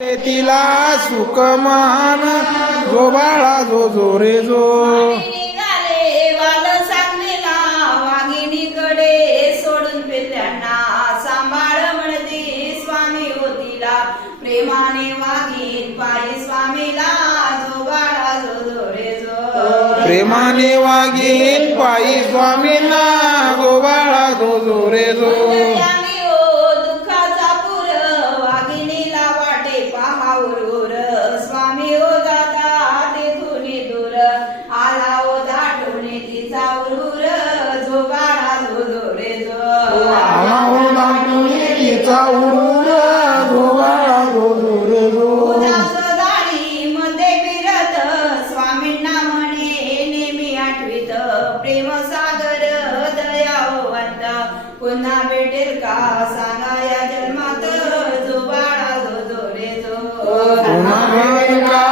तिला सुखमान जो बाळा जो जो रे जो निघाले वाल सांगलीला वाघिणीकडे सोडून पिल्ल्यांना सांभाळ म्हणते स्वामी होतीला प्रेमाने वाघीण पायी स्वामीला जो बाळा जो जो रे जो प्रेमाने वागीत पायी स्वामींना जो बाळा जो जो रे जो अंतर्यामी हो दुःखाचा पूर वाघिणीला वाटे पहावरूर स्वामी हो जाता तेथून दूर आला हो दाटून तिचा उरूर जो बाळा जो जो रे जो आला हो दाटून तिचा उरूर जो बाळा जो जो रे जो उदास दाढी मध्ये फिरत स्वामींना म्हणे नेहमी आठवीत प्रेम सागर दयावंत पुन्हा भेटेल का सांगा या जन्मात जो बाळा जो जो रे जो पुन्हा भेटेल का